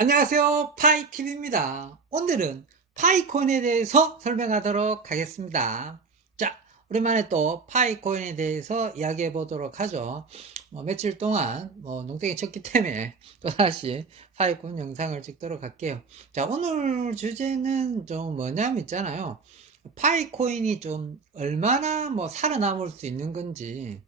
안녕하세요. 파이TV입니다. 오늘은 파이코인에 대해서 설명하도록 하겠습니다. 자, 오랜만에 또 파이코인에 대해서 이야기해 보도록 하죠. 며칠 동안 농땡이 쳤기 때문에 또다시 파이코인 영상을 찍도록 할게요. 자, 오늘 주제는 좀 뭐냐면 있잖아요. 파이코인이 좀 얼마나 살아남을 수 있는 건지,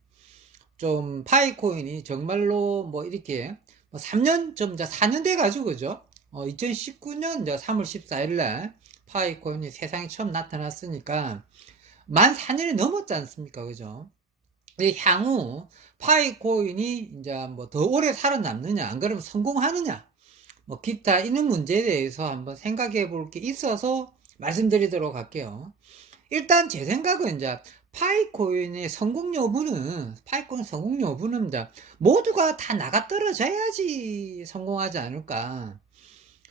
좀 파이코인이 정말로 이렇게 3년 좀 이제 4년 돼 가지고 그죠? 2019년 이제 3월 14일 날 파이코인이 세상에 처음 나타났으니까 만 4년이 넘었지 않습니까? 그죠? 이 향후 파이코인이 이제 더 오래 살아남느냐, 안 그러면 성공하느냐, 기타 이런 문제에 대해서 한번 생각해 볼 게 있어서 말씀드리도록 할게요. 일단 제 생각은 이제 파이코인 성공 여부는 이제 모두가 다 나가 떨어져야지 성공하지 않을까.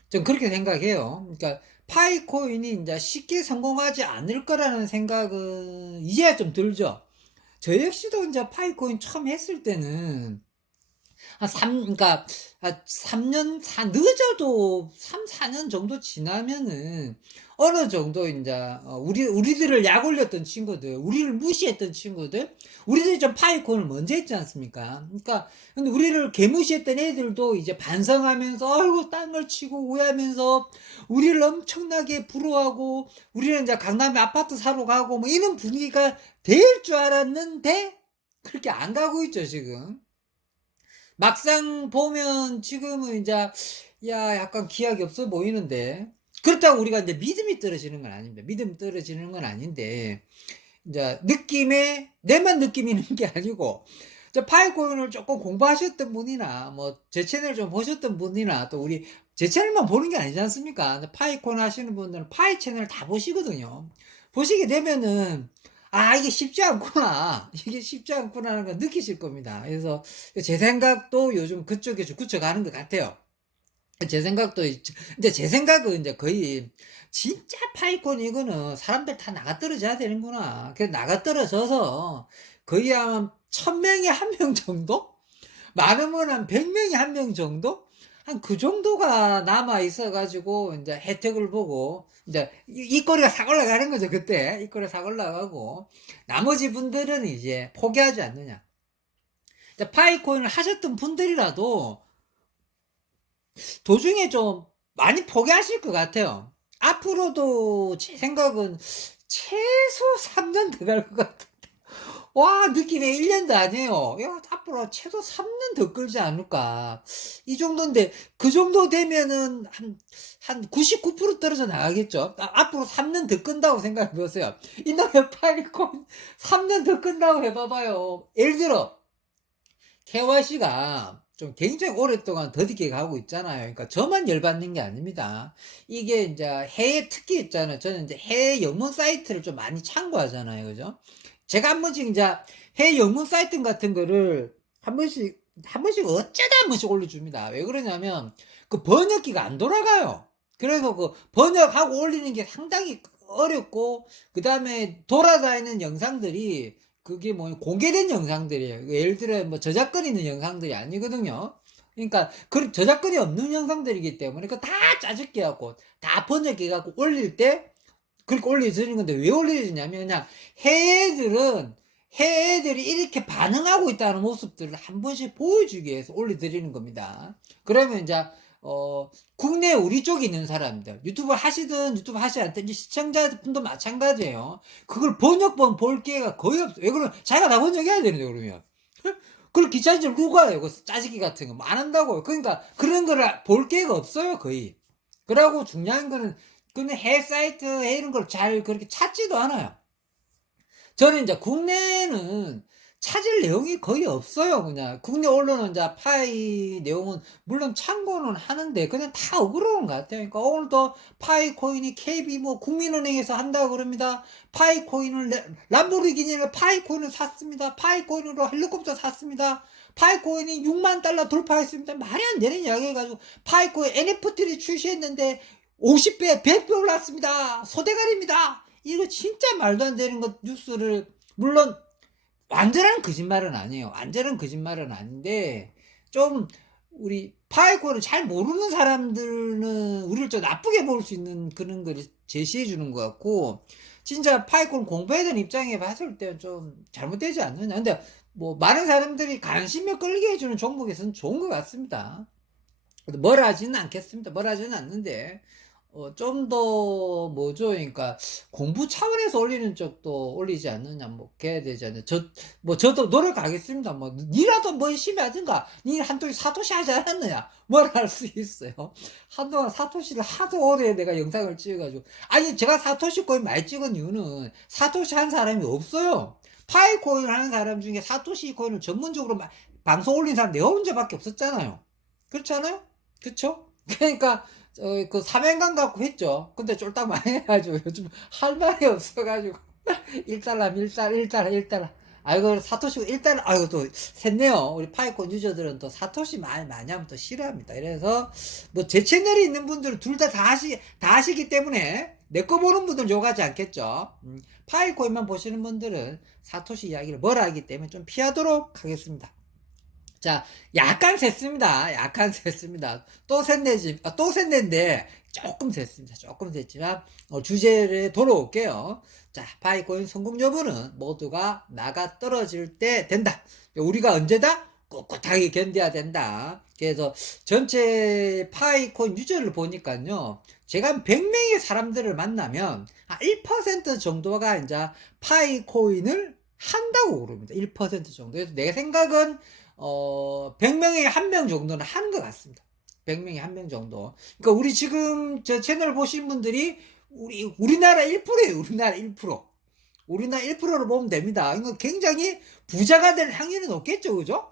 좀 그렇게 생각해요. 그러니까 파이코인이 이제 쉽게 성공하지 않을 거라는 생각은 이제야 좀 들죠. 저 역시도 이제 파이코인 처음 했을 때는 그러니까, 3년, 늦어도 3, 4년 정도 지나면은, 어느 정도, 이제, 우리들을 약 올렸던 친구들, 우리를 무시했던 친구들, 우리들이 좀 파이콘을 먼저 했지 않습니까? 그러니까, 근데 우리를 개무시했던 애들도 이제 반성하면서, 아이고, 딴걸 치고 오해하면서, 우리를 엄청나게 부러워하고, 우리는 이제 강남에 아파트 사러 가고, 이런 분위기가 될 줄 알았는데, 그렇게 안 가고 있죠, 지금. 막상 보면 지금은 이제 야 약간 기약이 없어 보이는데, 그렇다고 우리가 이제 믿음이 떨어지는 건 아닙니다. 믿음이 떨어지는 건 아닌데, 이제 느낌에 내만 느낌 있는 게 아니고, 저 파이코인을 조금 공부하셨던 분이나 제 채널 좀 보셨던 분이나 또 우리 제 채널만 보는 게 아니지 않습니까? 파이코인 하시는 분들은 파이 채널 다 보시거든요. 보시게 되면은 이게 쉽지 않구나, 이게 쉽지 않구나라는 걸 느끼실 겁니다. 그래서 제 생각도 요즘 그쪽에 좀 굳혀가는 것 같아요. 제 생각도 근데 제 생각은 이제 거의 진짜 파이콘 이거는 사람들 다 나가 떨어져야 되는구나. 그래서 나가 떨어져서 거의 한 1000명에 1명 정도? 많으면 한 100명에 1명 정도? 한 그 정도가 남아 있어 가지고 이제 혜택을 보고 이제 이 꼬리가 싹 올라가는 거죠. 그때 이 꼬리가 싹 올라가고, 나머지 분들은 이제 포기하지 않느냐. 파이코인을 하셨던 분들이라도 도중에 좀 많이 포기하실 것 같아요. 앞으로도 제 생각은 최소 3년 더 갈 것 같아요. 와, 느낌에 1년도 아니에요. 야, 앞으로 최소 3년 더 끌지 않을까. 이 정도인데, 그 정도 되면은 한 99% 떨어져 나가겠죠. 앞으로 3년 더 끈다고 생각해 보세요. 이놈의 파이콘 3년 더 끈다고 해봐봐요. 예를 들어, KYC가 좀 굉장히 오랫동안 더디게 가고 있잖아요. 그러니까 저만 열받는 게 아닙니다. 이게 이제 해외 특히 있잖아요. 저는 이제 해외 영문 사이트를 좀 많이 참고하잖아요. 그죠? 제가 한 번씩 이제 해외 영문 사이트 같은 거를 한 번씩 어쩌다 한 번씩 올려줍니다. 왜 그러냐면 그 번역기가 안 돌아가요. 그래서 그 번역하고 올리는 게 상당히 어렵고, 그 다음에 돌아다니는 영상들이 그게 공개된 영상들이에요. 예를 들어 저작권 있는 영상들이 아니거든요. 그러니까 그 저작권이 없는 영상들이기 때문에 그 다 짜집게 갖고 다 번역해 갖고 올릴 때 그렇게 올려주는 건데, 왜 올려주냐면 그냥 해외들이 이렇게 반응하고 있다는 모습들을 한 번씩 보여주기 위해서 올려드리는 겁니다. 그러면 이제 국내 우리 쪽에 있는 사람들, 유튜브 하시든 유튜브 하시지 않든 시청자분도 마찬가지예요. 그걸 번역본 볼 기회가 거의 없어요. 왜 그러면 자기가 다 번역해야 되는데, 그러면. 그걸 귀찮지 누가 해요? 그 짜증기 같은 거 안 한다고요. 그러니까 그런 거를 볼 기회가 없어요, 거의. 그러고 중요한 거는 그는 해외 사이트 해 이런 걸 잘 그렇게 찾지도 않아요. 저는 이제 국내에는 찾을 내용이 거의 없어요. 그냥 국내 언론은 이제 파이 내용은 물론 참고는 하는데 그냥 다 억울한 것 같아요. 그러니까 오늘도 파이 코인이 KB 국민은행에서 한다고 그럽니다. 파이 코인을 람보르기니를 파이 코인을 샀습니다. 파이 코인으로 헬리콥터 샀습니다. 파이 코인이 6만 달러 돌파했습니다. 말이 안 되는 이야기 해가지고 파이 코인 NFT를 출시했는데 50배, 100배 올랐습니다. 소대가리입니다. 이거 진짜 말도 안 되는 것 뉴스를, 물론 완전한 거짓말은 아니에요. 완전한 거짓말은 아닌데 좀 우리 파이콘을 잘 모르는 사람들은 우리를 좀 나쁘게 볼 수 있는 그런 걸 제시해 주는 것 같고, 진짜 파이콘 공부해야 되는 입장에 봤을 때 좀 잘못되지 않느냐. 근데 뭐 많은 사람들이 관심을 끌게 해주는 종목에서는 좋은 것 같습니다. 뭘 하지는 않겠습니다. 뭘 하지는 않는데, 좀 더, 뭐죠? 그러니까, 공부 차원에서 올리는 쪽도 올리지 않느냐, 뭐, 해야 되지 않느냐. 저도 노력하겠습니다. 뭐, 니라도 뭐 열심히 하든가, 니 한동안 사토시 하지 않았느냐, 뭘 할 수 있어요. 한동안 사토시를 하도 오래 내가 영상을 찍어가지고. 아니, 제가 사토시 코인 많이 찍은 이유는, 사토시 한 사람이 없어요. 파이코인 하는 사람 중에 사토시 코인을 전문적으로 방송 올린 사람 내가 혼자밖에 없었잖아요. 그렇지 않아요? 그쵸? 그러니까 그 사명감 갖고 했죠. 근데 쫄딱 많이 해가지고 요즘 할 말이 없어가지고 1달러, 1달러. 아이고 사토시 1달러. 아이고 또 샜네요. 우리 파이콘 유저들은 또 사토시 많이 하면 또 싫어합니다. 그래서 뭐 제 채널에 있는 분들은 둘 다 하시기 때문에 내 거 보는 분들은 욕하지 않겠죠. 파이코인만 보시는 분들은 사토시 이야기를 뭐라 하기 때문에 좀 피하도록 하겠습니다. 자, 약간 샜습니다. 약간 샜습니다. 또 샜는데, 조금 샜습니다. 조금 샜지만, 주제를 돌아올게요. 자, 파이코인 성공 여부는 모두가 나가 떨어질 때 된다. 우리가 언제다? 꿋꿋하게 견뎌야 된다. 그래서 전체 파이코인 유저를 보니까요, 제가 100명의 사람들을 만나면, 1% 정도가 이제 파이코인을 한다고 그럽니다. 1% 정도. 그래서 내 생각은 100명에 1명 정도는 하는 것 같습니다. 100명에 1명 정도. 그러니까 우리 지금 저 채널 보신 분들이 우리나라 1%예요. 우리나라 1%. 우리나라 1%로 보면 됩니다. 이거 굉장히 부자가 될 확률이 높겠죠. 그죠?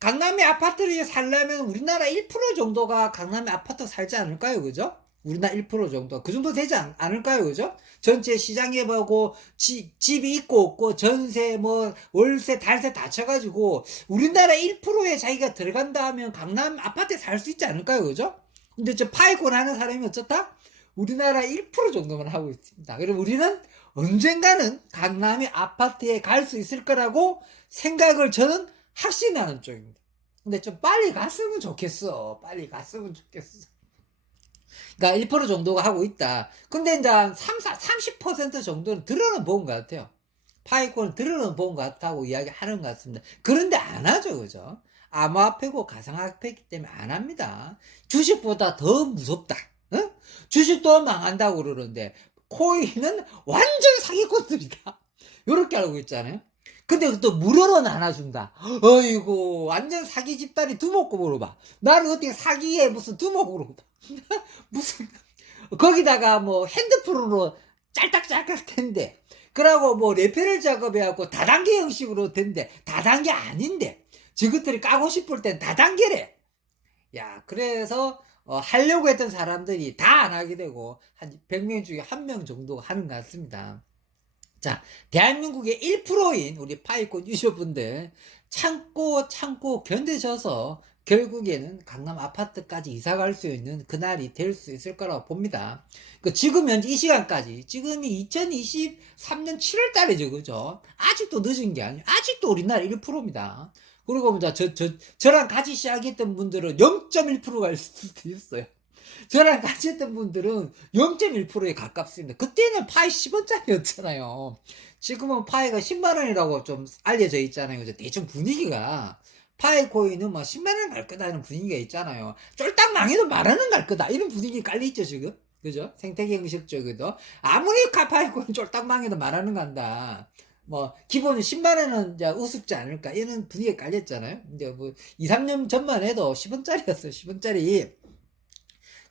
강남의 아파트를 살려면 우리나라 1% 정도가 강남의 아파트 살지 않을까요? 그죠? 우리나라 1% 정도. 그 정도 되지 않을까요? 그죠? 전체 시장에 보고 집이 있고 없고 전세 뭐 월세 달세 다 쳐가지고 우리나라 1%에 자기가 들어간다 하면 강남 아파트에 살 수 있지 않을까요? 그죠? 근데 저 파이콘 하는 사람이 어쩌다? 우리나라 1% 정도만 하고 있습니다. 그럼 우리는 언젠가는 강남의 아파트에 갈 수 있을 거라고 생각을 저는 확신하는 쪽입니다. 근데 좀 빨리 갔으면 좋겠어. 빨리 갔으면 좋겠어. 그러니까 1% 정도가 하고 있다. 근데 이제 30% 정도는 들어는 본 것 같아요. 파이콘은 들어는 본 것 같다고 이야기하는 것 같습니다. 그런데 안 하죠. 그죠? 암호화폐고 가상화폐이기 때문에 안 합니다. 주식보다 더 무섭다. 어? 주식도 망한다고 그러는데 코인은 완전 사기꾼들이다. 이렇게 알고 있잖아요. 근데 또 무료로 나눠준다. 어이구 완전 사기 집단이 두목급으로 봐. 나를 어떻게 사기에 무슨 두목으로 봐. 무슨 거기다가 뭐 핸드폰으로 짤딱짤딱 된대. 그러고 뭐 레페럴 작업해갖고 다단계 형식으로 된대. 다단계 아닌데 저것들이 까고 싶을 땐 다단계래. 야 그래서 하려고 했던 사람들이 다 안 하게 되고 한 100명 중에 1명 정도 하는 것 같습니다. 자, 대한민국의 1%인 우리 파이콘 유저분들 참고 견디셔서 결국에는 강남 아파트까지 이사 갈 수 있는 그날이 될 수 있을 거라고 봅니다. 지금 현재 이 시간까지, 지금이 2023년 7월 달이죠, 그죠? 아직도 늦은 게 아니에요. 아직도 우리나라 1%입니다. 그리고 저랑 같이 시작했던 분들은 0.1% 갈 수도 있어요. 저랑 같이 했던 분들은 0.1%에 가깝습니다. 그때는 파이 10원짜리였잖아요. 지금은 파이가 10만원이라고 좀 알려져 있잖아요. 그죠? 대충 분위기가. 파이 코인은 뭐 10만원 갈 거다 하는 분위기가 있잖아요. 쫄딱 망해도 만원은 갈 거다. 이런 분위기 깔려있죠, 지금. 그죠? 생태계 형식적으로. 아무리 파이 코인 쫄딱 망해도 만원은 간다. 뭐, 기본 10만원은 이제 우습지 않을까. 이런 분위기가 깔렸잖아요. 근데 뭐, 2, 3년 전만 해도 10원짜리였어요. 10원짜리.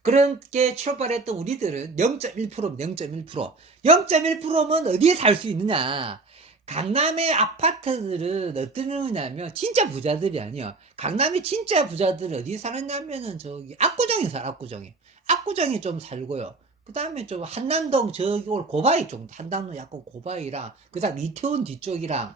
그렇게 출발했던 우리들은 0.1%입니다. 0.1%. 0.1%면 어디에 살 수 있느냐? 강남의 아파트들은 어떠냐면 진짜 부자들이 아니야. 강남의 진짜 부자들은 어디 살았냐면은 저기 압구정에 살아. 압구정에 좀 살고요. 그 다음에 좀 한남동 저기 올 고바이 정도. 한남동 약간 고바이랑 그 다음 이태원 뒤쪽이랑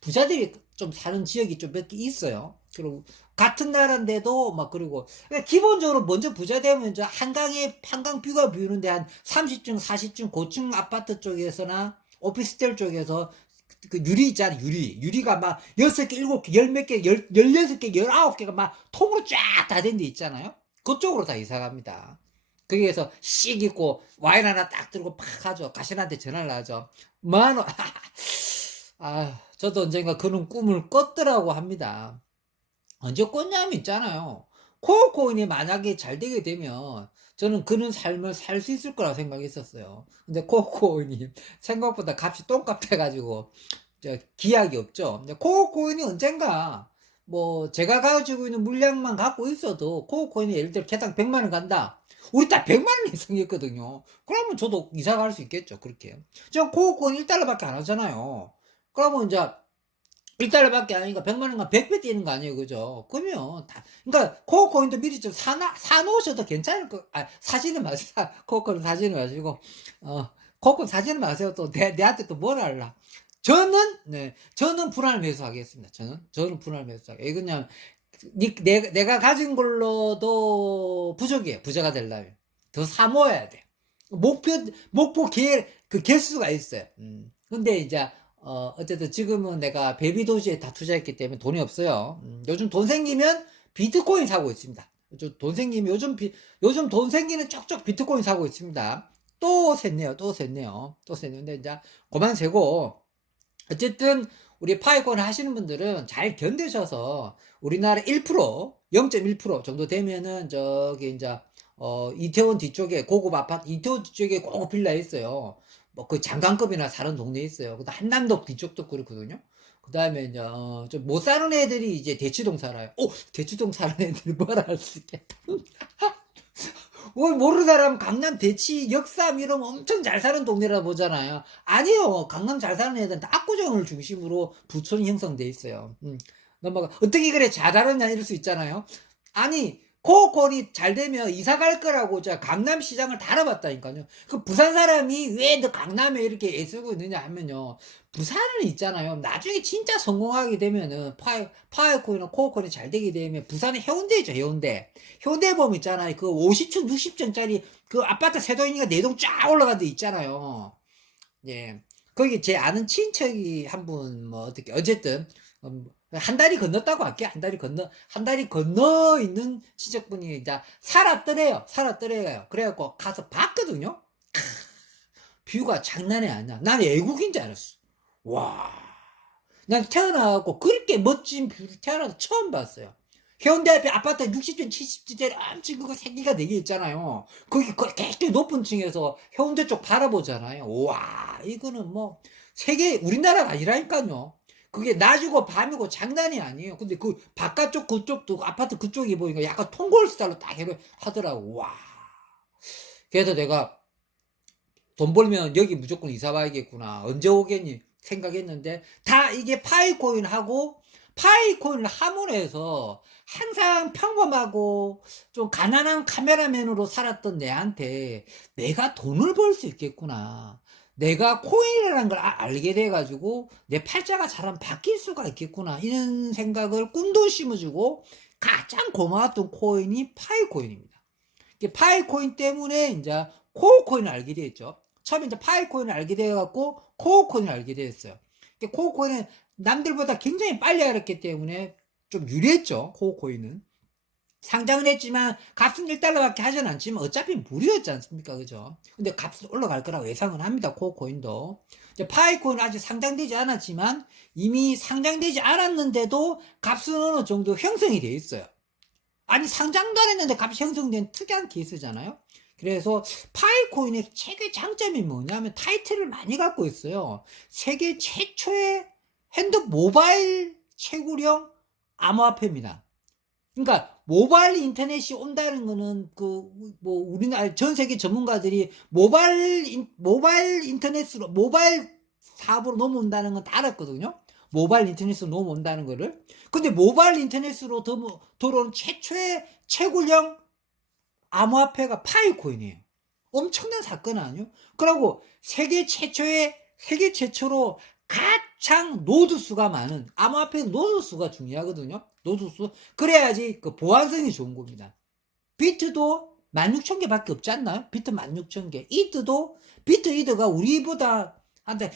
부자들이 좀 사는 지역이 좀 몇 개 있어요. 그리고 같은 나라인데도 막 그리고 기본적으로 먼저 부자 되면 이제 한강 뷰가 보이는데 한 30층 40층 고층 아파트 쪽에서나 오피스텔 쪽에서 그 유리 있잖아, 유리가 막 6개, 7개, 열 몇 개, 16개, 19개가 막 통으로 쫙 다 된 데 있잖아요. 그쪽으로 다 이사 갑니다. 거기에서 씩 있고 와인 하나 딱 들고 팍 하죠. 가신한테 전화를 하죠. 뭐하노? 아, 저도 언젠가 그런 꿈을 꿨더라고 합니다. 언제 꿨냐면 있잖아요. 코어코인이 만약에 잘 되게 되면 저는 그런 삶을 살 수 있을 거라 생각했었어요. 근데 코어코인이 생각보다 값이 똥값 해가지고 기약이 없죠. 근데 코어코인이 언젠가 뭐 제가 가지고 있는 물량만 갖고 있어도 코어코인이 예를 들어 개당 100만 원 간다. 우리 딱 100만 원 예상했거든요. 그러면 저도 이사 갈 수 있겠죠. 그렇게. 저 코어코인 1달러밖에 안 하잖아요. 그러면 이제 1달러밖에 안 하니까 100만 원간 100배 뛰는 거 아니에요, 그죠? 그러면 다, 그러니까 코어코인도 미리 좀 사놓으셔도 괜찮을 거. 사지는 마세요. 코어코인 사지는 마시고, 코어코인 사지는 마세요. 또 내한테 또 뭘 할라. 저는 분할 매수하겠습니다. 저는 분할 매수하게. 이거 그냥 내가 가진 걸로도 부족해요. 부자가 되려면 더 사모아야 돼. 목표 그 개수가 있어요. 근데 이제 어쨌든 지금은 내가 베비도지에 다 투자했기 때문에 돈이 없어요. 요즘 돈 생기면 비트코인 사고 있습니다. 돈 생기면 요즘 돈 생기는 쪽쪽 비트코인 사고 있습니다. 또 샜네요. 근데 이제 그만 세고, 어쨌든 우리 파이권 하시는 분들은 잘 견디셔서 우리나라 1%, 0.1% 정도 되면은 저기 이제 이태원 뒤쪽에 고급 아파트, 이태원 뒤쪽에 고급 빌라 있어요. 뭐 그 장관급이나 사는 동네에 있어요. 그다음 한남동 뒤쪽도 그렇거든요. 그다음에 이제 좀 못 사는 애들이 이제 대치동 살아요. 대치동 사는 애들이 뭐라 할 수 있겠다. 모르는 사람 강남 대치 역삼 이러면 엄청 잘 사는 동네라 보잖아요. 아니요. 강남 잘 사는 애들은 다 압구정을 중심으로 부촌이 형성돼 있어요. 넘어가. 어떻게 그래 잘 알았냐 이럴 수 있잖아요. 아니 코어콘이 잘 되면 이사 갈 거라고 제가 강남 시장을 다 알아봤다니까요. 그 부산 사람이 왜 너 강남에 이렇게 애쓰고 있느냐 하면요. 부산은 있잖아요. 나중에 진짜 성공하게 되면은 파이코이나 코어콘이 잘 되게 되면 부산의 해운대죠, 해운대. 해운대 보면 있잖아요. 그 50층, 60층짜리 그 아파트 세동이니까 4동 쫙 올라간 데 있잖아요. 예. 거기 제 아는 친척이 한 분 뭐 어떻게 어쨌든 한 다리 건넜다고 할게요. 한 다리 건너 있는 친척분이 이제 살았더래요. 그래갖고 가서 봤거든요. 뷰가 장난이 아니야. 난 외국인 줄 알았어. 와. 난 태어나갖고 그렇게 멋진 뷰를 태어나서 처음 봤어요. 해운대 앞에 아파트 60층, 70층짜리 엄청 그거 생기가 4개 있잖아요. 거기 굉장히 높은 층에서 해운대 쪽 바라보잖아요. 와, 이거는 뭐, 세계, 우리나라가 아니라니까요. 그게 낮이고 밤이고 장난이 아니에요. 근데 그 바깥쪽 그쪽도 아파트 그쪽이 보니까 약간 통골 스타일로 딱 하더라고. 와. 그래서 내가 돈 벌면 여기 무조건 이사 와야겠구나. 언제 오겠니? 생각했는데 다 이게 파이코인을 함으로 해서 항상 평범하고 좀 가난한 카메라맨으로 살았던 내한테 내가 돈을 벌 수 있겠구나. 내가 코인이라는 걸 알게 돼가지고 내 팔자가 잘 바뀔 수가 있겠구나. 이런 생각을 꿈도 심어주고 가장 고마웠던 코인이 파이코인입니다. 파이코인 때문에 이제 코어코인을 알게 됐죠. 처음에 이제 파이코인을 알게 돼갖고 코어코인을 알게 됐어요. 코어코인은 남들보다 굉장히 빨리 알았기 때문에 좀 유리했죠. 코어코인은. 상장은 했지만 값은 1달러밖에 하진 않지만 어차피 무료였지 않습니까? 그죠? 근데 값은 올라갈 거라고 예상은 합니다. 코어코인도. 파이코인은 아직 상장되지 않았지만 이미 상장되지 않았는데도 값은 어느 정도 형성이 돼 있어요. 아니 상장도 안 했는데 값이 형성된 특이한 케이스잖아요. 그래서 파이코인의 최대 장점이 뭐냐면 타이틀을 많이 갖고 있어요. 세계 최초의 모바일 채굴형 암호화폐입니다. 그러니까 모바일 인터넷이 온다는 거는 우리나라 전 세계 전문가들이 모바일 인터넷으로 모바일 사업으로 넘어온다는 건 다 알았거든요. 모바일 인터넷으로 넘어온다는 거를. 근데 모바일 인터넷으로 들어온 최초의 채굴형 암호화폐가 파이코인이에요. 엄청난 사건 아니에요? 그리고 세계 최초로 가장 노드 수가 많은 암호화폐는 노드 수가 중요하거든요. 노드 수. 그래야지 그 보안성이 좋은 겁니다. 비트도 16,000개밖에 없지 않나요? 비트 16,000개. 비트 이드가 우리보다 한데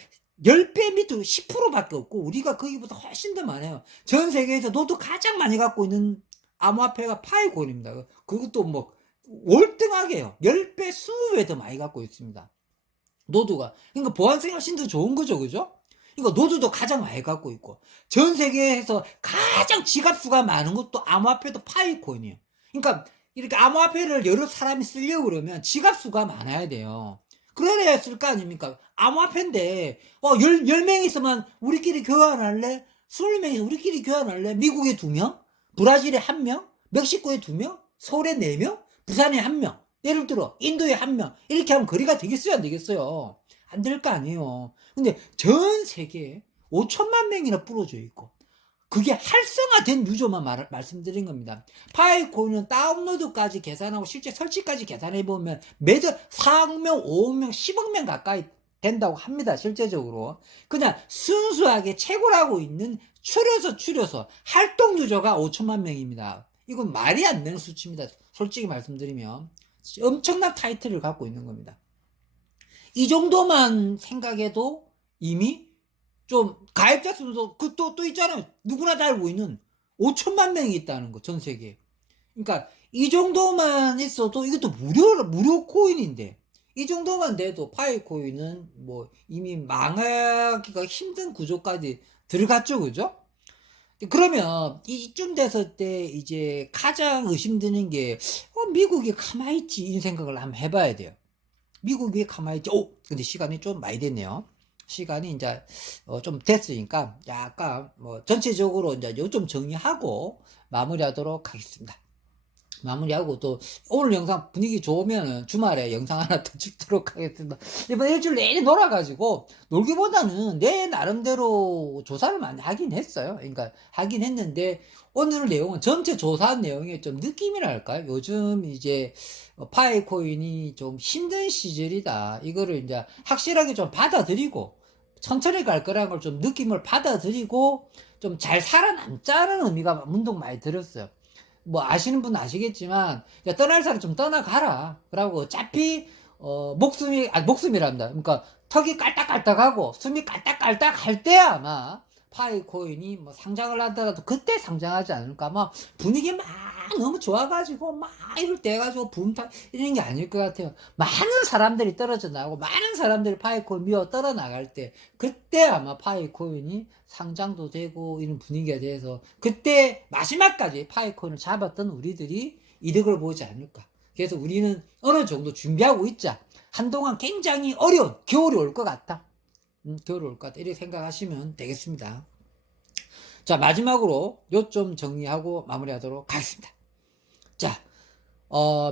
10배 밑으로 10%밖에 없고 우리가 거기보다 훨씬 더 많아요. 전 세계에서 노드 가장 많이 갖고 있는 암호화폐가 파이콘입니다. 그것도 뭐 월등하게요. 10배, 20배 더 많이 갖고 있습니다. 노드가. 그러니까 보안성이 훨씬 더 좋은 거죠. 그죠? 그러니까 노드도 가장 많이 갖고 있고 전 세계에서 가장 지갑수가 많은 것도 암호화폐도 파이콘이에요. 그러니까 이렇게 암호화폐를 여러 사람이 쓰려고 그러면 지갑수가 많아야 돼요. 그래야 쓸 거 아닙니까? 암호화폐인데 10명 있으면 우리끼리 교환할래? 20명 있으면 우리끼리 교환할래? 미국에 2명? 브라질에 1명? 멕시코에 2명? 서울에 4명? 부산에 1명? 예를 들어 인도에 1명 이렇게 하면 거리가 되겠어요 안 되겠어요? 안 될 거 아니에요. 근데 전 세계에 5천만 명이나 부러져 있고 그게 활성화된 유저만 말씀드린 겁니다. 파이콘은 다운로드까지 계산하고 실제 설치까지 계산해보면 매달 4억 명, 5억 명, 10억 명 가까이 된다고 합니다. 실제적으로. 그냥 순수하게 채굴하고 있는 추려서 활동 유저가 5천만 명입니다. 이건 말이 안 되는 수치입니다. 솔직히 말씀드리면. 엄청난 타이틀을 갖고 있는 겁니다. 이 정도만 생각해도 이미 좀 가입자 수도 또 있잖아요. 누구나 다 알고 있는 5천만 명이 있다는 거 전 세계에. 그러니까 이 정도만 있어도 이것도 무료 코인인데 이 정도만 돼도 파이코인은 뭐 이미 망하기가 힘든 구조까지 들어갔죠, 그죠? 그러면 이쯤 됐을 때 이제 가장 의심드는 게 미국이 가만히 있지 이 생각을 한번 해봐야 돼요. 미국이 왜 가만히 있지? 근데 시간이 좀 많이 됐네요. 시간이 이제 좀 됐으니까 약간 뭐 전체적으로 이제 요 좀 정리하고 마무리하도록 하겠습니다. 마무리하고 또 오늘 영상 분위기 좋으면 주말에 영상 하나 더 찍도록 하겠습니다. 이번 일주일 내내 놀아가지고 놀기보다는 내 나름대로 조사를 많이 하긴 했어요. 그러니까 하긴 했는데 오늘 내용은 전체 조사한 내용에 좀 느낌이랄까요? 요즘 이제 파이코인이 좀 힘든 시절이다. 이거를 이제 확실하게 좀 받아들이고 천천히 갈 거라는 걸 좀 느낌을 받아들이고 좀 잘 살아남자는 의미가 문득 많이 들었어요. 뭐 아시는 분은 아시겠지만 야, 떠날 사람 좀 떠나가라. 그러고 어차피 목숨이랍니다. 그러니까 턱이 깔딱깔딱하고 숨이 깔딱깔딱 할 때 아마 파이코인이 뭐 상장을 하더라도 그때 상장하지 않을까. 막 분위기 막 너무 좋아가지고 막 이럴 때 해가지고 붐타 이런 게 아닐 것 같아요. 많은 사람들이 떨어져 나가고 많은 사람들이 파이코인 미워 떨어 나갈 때 그때 아마 파이코인이 상장도 되고 이런 분위기가 돼서 그때 마지막까지 파이코인을 잡았던 우리들이 이득을 보지 않을까. 그래서 우리는 어느 정도 준비하고 있자. 한동안 굉장히 어려운 겨울이 올 것 같다. 겨울이 올 것 같다. 이렇게 생각하시면 되겠습니다. 자, 마지막으로 요점 정리하고 마무리하도록 하겠습니다. 자,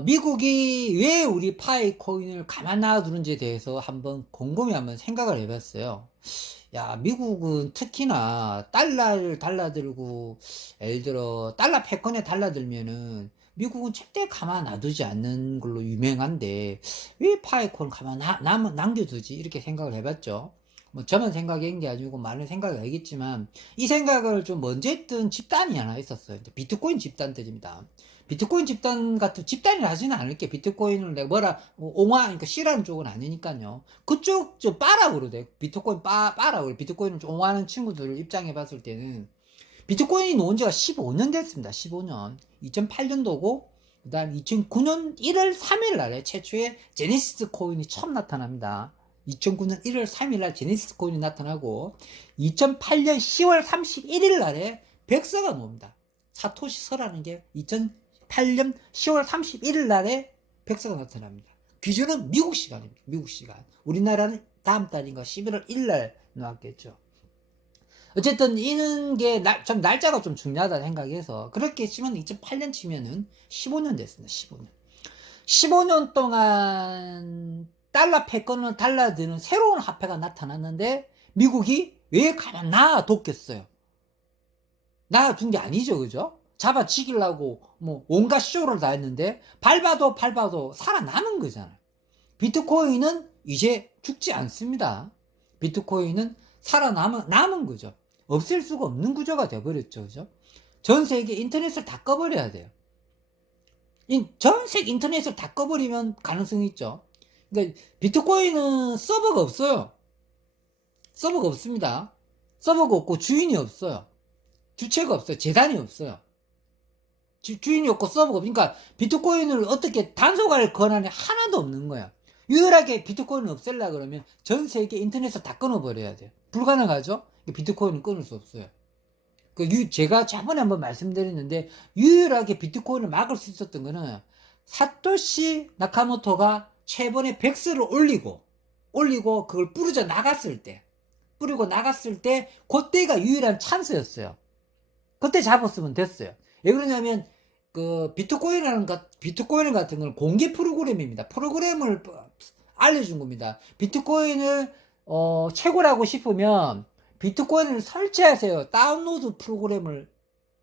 미국이 왜 우리 파이코인을 가만 놔두는지에 대해서 한번 곰곰이 한번 생각을 해봤어요. 야, 미국은 특히나 달러를 달라들고, 예를 들어, 달러 패권에 달라들면은, 미국은 절대 가만 놔두지 않는 걸로 유명한데, 왜 파이콘 가만 남겨두지? 이렇게 생각을 해봤죠. 뭐, 저만 생각한 게 아니고, 많은 생각이 알겠지만, 이 생각을 좀 먼저 했던 집단이 하나 있었어요. 비트코인 집단들입니다. 비트코인 집단 같은 집단이 하지는 않을게. 비트코인을 내가 그러니까 싫어하는 쪽은 아니니까요. 그쪽 좀 빠라 그러대. 비트코인 빠라 그래. 비트코인을 좀 옹호하는 친구들 입장에 봤을 때는 비트코인이 나온 지가 15년 됐습니다. 15년. 2008년도고 그다음 2009년 1월 3일 날에 최초의 제네시스 코인이 처음 나타납니다. 2009년 1월 3일 날 제네시스 코인이 나타나고 2008년 10월 31일 날에 백서가 나옵니다. 사토시 서라는 게 2008년 10월 31일 날에 백서가 나타납니다. 기준은 미국 시간입니다. 미국 시간. 우리나라는 다음 달인가 11월 1일 날 나왔겠죠. 어쨌든 이는 게 좀 날짜가 좀 중요하다 생각해서 그렇게 치면 2008년 치면은 15년 됐습니다. 15년. 15년 동안 달러 패권을 달라드는 새로운 화폐가 나타났는데 미국이 왜 가만 놔뒀겠어요? 놔둔 게 아니죠, 그죠? 잡아 죽이려고 뭐 온갖 쇼를 다 했는데 밟아도 살아남은 거잖아요. 비트코인은 이제 죽지 않습니다. 비트코인은 남은 거죠. 없앨 수가 없는 구조가 돼버렸죠, 그죠? 전 세계 인터넷을 다 꺼버려야 돼요. 전 세계 인터넷을 다 꺼버리면 가능성이 있죠. 그러니까 비트코인은 서버가 없어요. 서버가 없습니다. 서버가 없고 주인이 없어요. 주체가 없어요. 재단이 없어요. 주인이 없고 서버가 없으니까 그러니까 비트코인을 어떻게 단속할 권한이 하나도 없는 거야. 유일하게 비트코인을 없앨라 그러면 전 세계 인터넷을 다 끊어버려야 돼요. 불가능하죠? 비트코인은 끊을 수 없어요. 제가 저번에 한번 말씀드렸는데, 유일하게 비트코인을 막을 수 있었던 거는 사토시 나카모토가 최근에 백스를 올리고 그걸 뿌리고 나갔을 때, 그때가 유일한 찬스였어요. 그때 잡았으면 됐어요. 왜 그러냐면, 비트코인 같은 건 공개 프로그램입니다. 프로그램을 알려준 겁니다. 비트코인을, 최고라고 싶으면, 비트코인을 설치하세요. 다운로드 프로그램을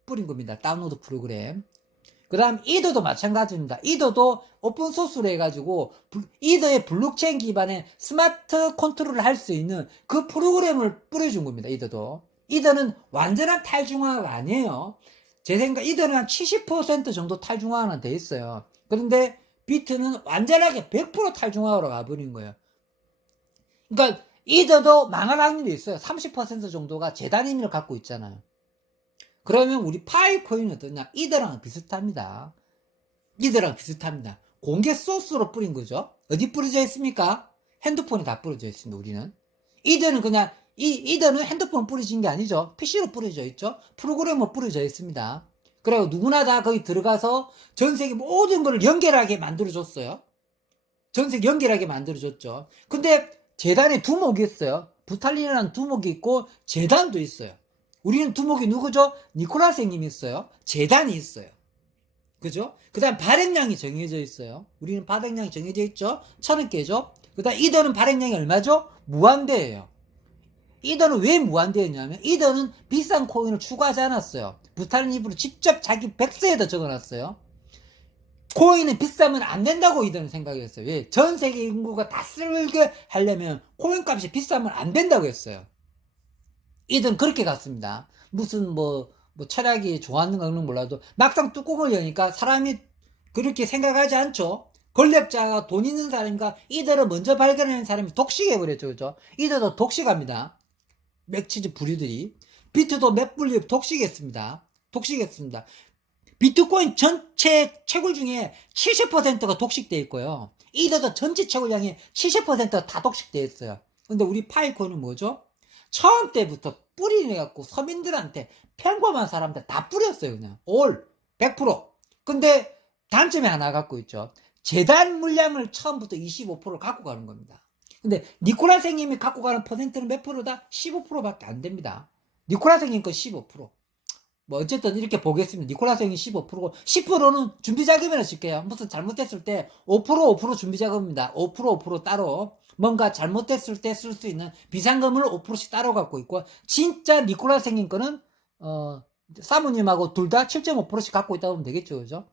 뿌린 겁니다. 다운로드 프로그램. 그 다음 이더도 마찬가지입니다. 이더도 오픈소스로 해가지고 이더의 블록체인 기반의 스마트 컨트롤을 할 수 있는 그 프로그램을 뿌려준 겁니다. 이더는 완전한 탈중앙화가 아니에요. 제 생각 이더는 한 70% 정도 탈중앙화는 돼 있어요. 그런데 비트는 완전하게 100% 탈중앙화로 가버린 거예요. 그러니까 이더도 망할 확률이 있어요. 30% 정도가 재단 힘을 갖고 있잖아요. 그러면 우리 파이코인은 어떠냐? 이더랑 비슷합니다. 공개 소스로 뿌린 거죠. 어디 뿌려져 있습니까? 핸드폰에 다 뿌려져 있습니다. 우리는. 이더는 그냥 이더는 핸드폰 뿌려진 게 아니죠. PC로 뿌려져 있죠. 프로그램으로 뿌려져 있습니다. 그리고 누구나 다 거기 들어가서 전 세계 모든 걸 연결하게 만들어줬어요. 전 세계 연결하게 만들어줬죠. 근데 재단에 두목이 있어요. 부탈린이라는 두목이 있고 재단도 있어요. 우리는 두목이 누구죠? 니콜라스님이 있어요. 재단이 있어요. 그죠? 그 다음 발행량이 정해져 있어요. 우리는 발행량이 정해져 있죠. 1000개죠. 그 다음 이더는 발행량이 얼마죠? 무한대예요. 이더는 왜 무한대였냐면 이더는 비싼 코인을 추가하지 않았어요. 부탈린 입으로 직접 자기 백스에다 적어놨어요. 코인은 비싸면 안 된다고 이더는 생각했어요. 왜? 전 세계 인구가 다 쓰게 하려면 코인 값이 비싸면 안 된다고 했어요. 이더는 그렇게 갔습니다. 무슨 철학이 좋았는 건는 몰라도 막상 뚜껑을 여니까 사람이 그렇게 생각하지 않죠. 권력자가 돈 있는 사람과 이더를 먼저 발견하는 사람이 독식해버렸죠. 그죠? 이더도 독식합니다. 맥치즈 부류들이. 비트도 맥불리 독식했습니다. 비트코인 전체 채굴 중에 70%가 독식되어 있고요. 이더도 전체 채굴량의 70%가 다 독식되어 있어요. 근데 우리 파이코인은 뭐죠? 처음 때부터 뿌리내갖고 서민들한테 평범한 사람들 다 뿌렸어요. 그냥 100%. 근데 단점이 하나 갖고 있죠. 재단 물량을 처음부터 25%를 갖고 가는 겁니다. 근데 니콜라 선생님이 갖고 가는 퍼센트는 몇 프로다? 15%밖에 안 됩니다. 니콜라 선생님 거 15%. 어쨌든 이렇게 보겠습니다. 니콜라 선생님 15%고 10%는 준비자금이라 칠게요. 무슨 잘못됐을 때 5% 준비자금입니다. 5% 따로 뭔가 잘못됐을 때 쓸 수 있는 비상금을 5%씩 따로 갖고 있고, 진짜 니콜라 선생님 거는 사모님하고 둘 다 7.5%씩 갖고 있다고 보면 되겠죠. 그죠?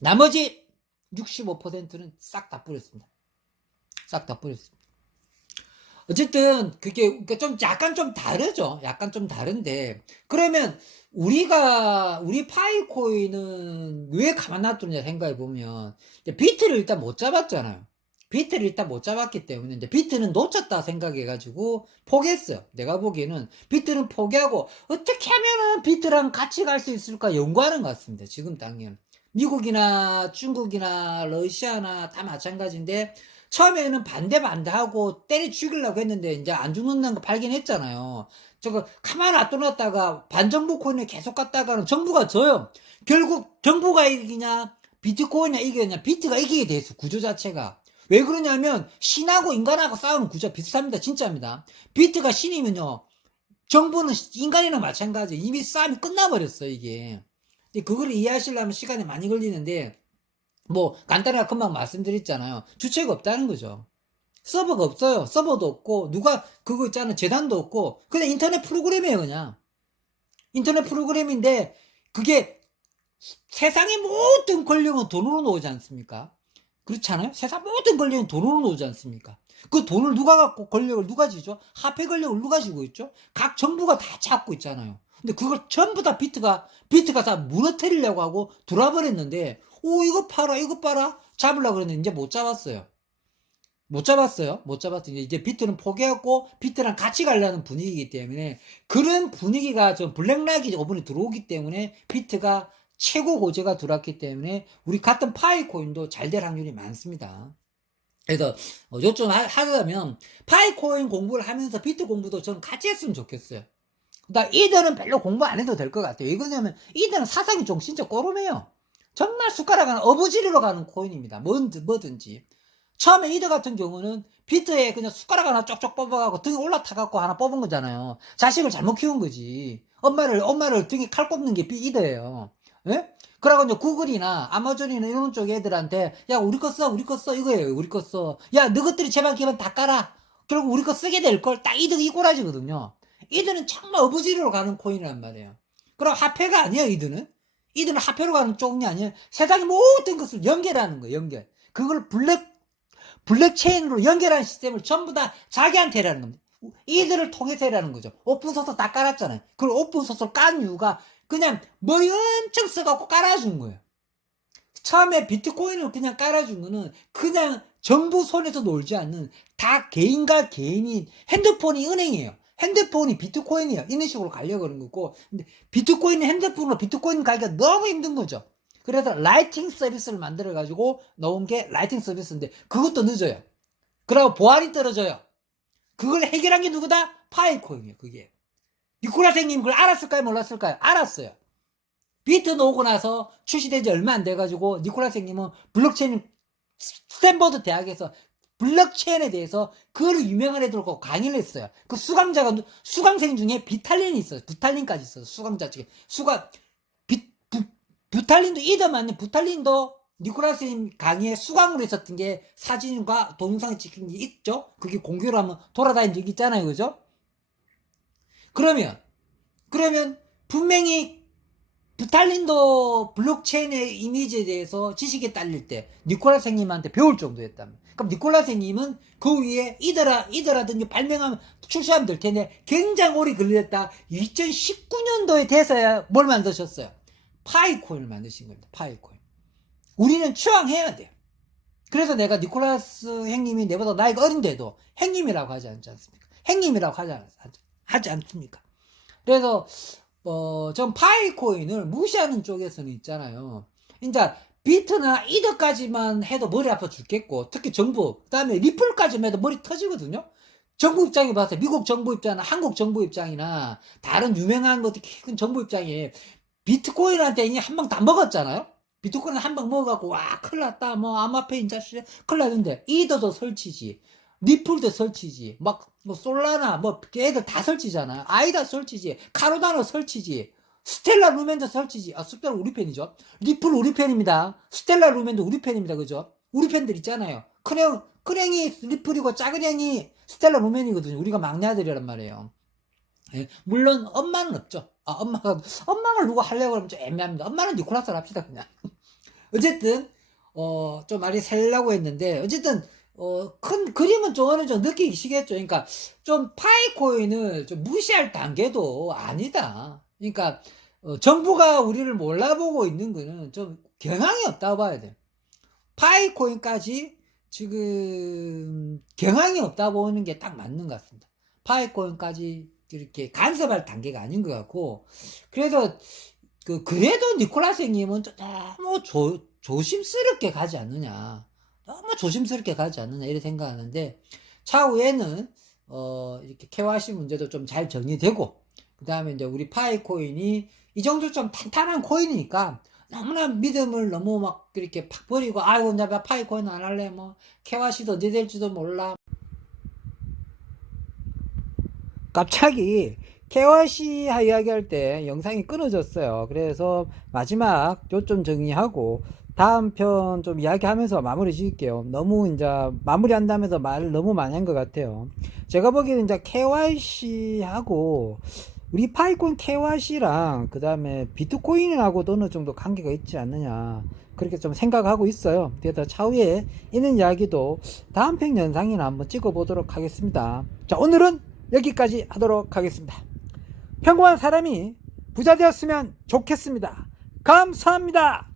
나머지 65%는 싹 다 뿌렸습니다. 어쨌든 그게 좀 약간 좀 다르죠. 약간 좀 다른데, 그러면 우리 파이코인은 왜 가만 놔두냐 생각해 보면, 비트를 일단 못 잡았잖아요. 비트를 일단 못 잡았기 때문에 이제 비트는 놓쳤다 생각해가지고 포기했어요. 내가 보기에는 비트는 포기하고 어떻게 하면은 비트랑 같이 갈 수 있을까 연구하는 것 같습니다. 지금 당연 미국이나 중국이나 러시아나 다 마찬가지인데, 처음에는 반대하고 때려 죽이려고 했는데 이제 안 죽는다는 거 발견했잖아요. 저거 가만 놔둬놨다가 반정부 코인에 계속 갔다가는 정부가 져요. 결국 정부가 이기냐 비트코인이 이기냐, 비트가 이기게 돼 있어. 구조 자체가. 왜 그러냐면 신하고 인간하고 싸우는 구조가 비슷합니다. 진짜입니다. 비트가 신이면요, 정부는 인간이랑 마찬가지. 이미 싸움이 끝나버렸어 이게. 그걸 이해하시려면 시간이 많이 걸리는데, 간단하게 금방 말씀드렸잖아요. 주체가 없다는 거죠. 서버가 없어요. 서버도 없고, 그거 있잖아. 재단도 없고, 그냥 인터넷 프로그램이에요, 그냥. 인터넷 프로그램인데, 그게 세상의 모든 권력은 돈으로 나오지 않습니까? 그렇잖아요? 세상 모든 권력은 돈으로 나오지 않습니까? 그 돈을 누가 갖고 권력을 누가 지죠? 화폐 권력을 누가 지고 있죠? 각 정부가 다 잡고 있잖아요. 근데 그걸 전부 다 비트가 다 무너뜨리려고 하고 돌아버렸는데, 이거 봐라 잡으려고 그랬는데 이제 못 잡았어요. 못 잡았어요. 못 잡았어요. 이제 비트는 포기했고 비트랑 같이 가려는 분위기이기 때문에 그런 분위기가 좀 블랙락이 이번에 들어오기 때문에 비트가 최고 고제가 들어왔기 때문에 우리 같은 파이코인도 잘 될 확률이 많습니다. 그래서 요점 하려면 파이코인 공부를 하면서 비트 공부도 저는 같이 했으면 좋겠어요. 그러니까 이들은 별로 공부 안 해도 될 것 같아요. 왜 그러냐면 이들은 사상이 좀 진짜 꼬름해요. 정말 숟가락 하나 어부지리로 가는 코인입니다. 뭐든지. 처음에 이들 같은 경우는 비트에 그냥 숟가락 하나 쪽쪽 뽑아가고 등에 올라타갖고 하나 뽑은 거잖아요. 자식을 잘못 키운 거지. 엄마를 등에 칼 꼽는 게 이들예요. 예? 그러고 이제 구글이나 아마존이나 이런 쪽 애들한테 야 우리 거 써 이거예요. 우리 거 써. 야 너것들이 제발 기반 다 깔아. 결국 우리 거 쓰게 될 걸 딱 이득 이 꼬라지거든요. 이들은 정말 어부지리로 가는 코인이란 말이에요. 그럼 화폐가 아니에요. 이들은 화폐로 가는 쪽이 아니에요. 세상의 모든 것을 연결하는 거예요. 연결. 그걸 블랙체인으로 연결하는 시스템을 전부 다 자기한테 하라는 겁니다. 이들을 통해서 하라는 거죠. 오픈소스 다 깔았잖아요. 그걸 오픈소스를 깐 이유가 그냥 뭐 엄청 써갖고 깔아준 거예요. 처음에 비트코인을 그냥 깔아준 거는 그냥 정부 손에서 놀지 않는 다 개인과 개인이 핸드폰이 은행이에요. 핸드폰이 비트코인이에요. 이런 식으로 가려고 그런 거고. 근데 비트코인 핸드폰으로 비트코인 가기가 너무 힘든 거죠. 그래서 라이팅 서비스를 만들어가지고 넣은 게 라이팅 서비스인데 그것도 늦어요. 그리고 보안이 떨어져요. 그걸 해결한 게 누구다? 파이코인이에요. 그게. 니콜라스님 그걸 알았을까요? 몰랐을까요? 알았어요. 비트 놓고 나서 출시된 지 얼마 안 돼가지고 니콜라스님은 블록체인 스탠퍼드 대학에서 블록체인에 대해서 그걸 유명한 애들하고 강의를 했어요. 그 수강생 중에 비탈린이 있어요. 부탈린까지 있어요. 수강자 중에. 부탈린도 이더만요. 부탈린도 니콜라스님 강의에 수강으로 있었던 게 사진과 동영상에 찍힌 게 있죠. 그게 공개로 하면 돌아다닌 적이 있잖아요. 그죠? 그러면 분명히 부탈린도 블록체인의 이미지에 대해서 지식에 딸릴 때 니콜라스님한테 배울 정도였다면 그럼 니콜라스님은 그 위에 이더라든지 발명하면 출시하면 될 텐데 굉장히 오래 걸렸다. 2019년도에 돼서야 뭘 만드셨어요? 파이코인을 만드신 겁니다. 파이코인. 우리는 추앙해야 돼요. 그래서 내가 니콜라스 형님이 내보다 나이가 어린데도 형님이라고 하지 않습니까? 형님이라고 하지 않습니까? 그래서 전 파이코인을 무시하는 쪽에서는 있잖아요. 이제 비트나 이더까지만 해도 머리 아파 죽겠고 특히 정부 그다음에 리플까지만 해도 머리 터지거든요. 정부 입장에 봐서 미국 정부 입장이나 한국 정부 입장이나 다른 유명한 것들 큰 정부 입장에 비트코인한테 이미 한 방 다 먹었잖아요. 비트코인 한 방 먹어갖고 와 큰일 났다 뭐 암호화폐 인자시 큰일 났는데 이더도 설치지 리플도 설치지 막 뭐 솔라나 뭐 애들 다 설치잖아요. 아이다 설치지 카로다노 설치지 스텔라 루멘도 설치지. 스텔라 우리 팬이죠. 리플 우리 팬입니다. 스텔라 루멘도 우리 팬입니다. 그죠? 우리 팬들 있잖아요. 큰형이 리플이고 작은 형이 스텔라 루멘이거든요. 우리가 막내 아들이란 말이에요. 예, 물론 엄마는 없죠. 엄마를 누가 하려고 그러면 좀 애매합니다. 엄마는 니콜라스를 합시다 그냥. 어쨌든 좀 말이 새려고 했는데 어쨌든 큰 그림은 좀 어느 정도 느끼시겠죠. 그러니까 좀 파이코인을 좀 무시할 단계도 아니다. 그러니까 정부가 우리를 몰라보고 있는 거는 좀 경향이 없다고 봐야 돼. 파이코인까지 지금 경향이 없다 보는 게 딱 맞는 것 같습니다. 파이코인까지 이렇게 간섭할 단계가 아닌 것 같고 그래서 그래도 니콜라스 형님은 너무 조심스럽게 가지 않느냐. 너무 조심스럽게 가지 않느냐 이렇게 생각하는데 차후에는 이렇게 KYC 문제도 좀 잘 정리되고 그 다음에 이제 우리 파이코인이 이 정도 좀 탄탄한 코인이니까 너무나 믿음을 너무 막 이렇게 팍 버리고 아이고 내가 파이코인 안 할래 뭐 KYC도 언제 될지도 몰라. 갑자기 KYC 이야기할 때 영상이 끊어졌어요. 그래서 마지막 요점 정리하고 다음 편 좀 이야기하면서 마무리 지을게요. 너무 이제 마무리한다면서 말을 너무 많이 한 것 같아요. 제가 보기에는 이제 KYC하고 우리 파이코인 KYC랑 그 다음에 비트코인하고도 어느 정도 관계가 있지 않느냐 그렇게 좀 생각하고 있어요. 그래서 차후에 있는 이야기도 다음 편 영상이나 한번 찍어보도록 하겠습니다. 자, 오늘은 여기까지 하도록 하겠습니다. 평범한 사람이 부자 되었으면 좋겠습니다. 감사합니다.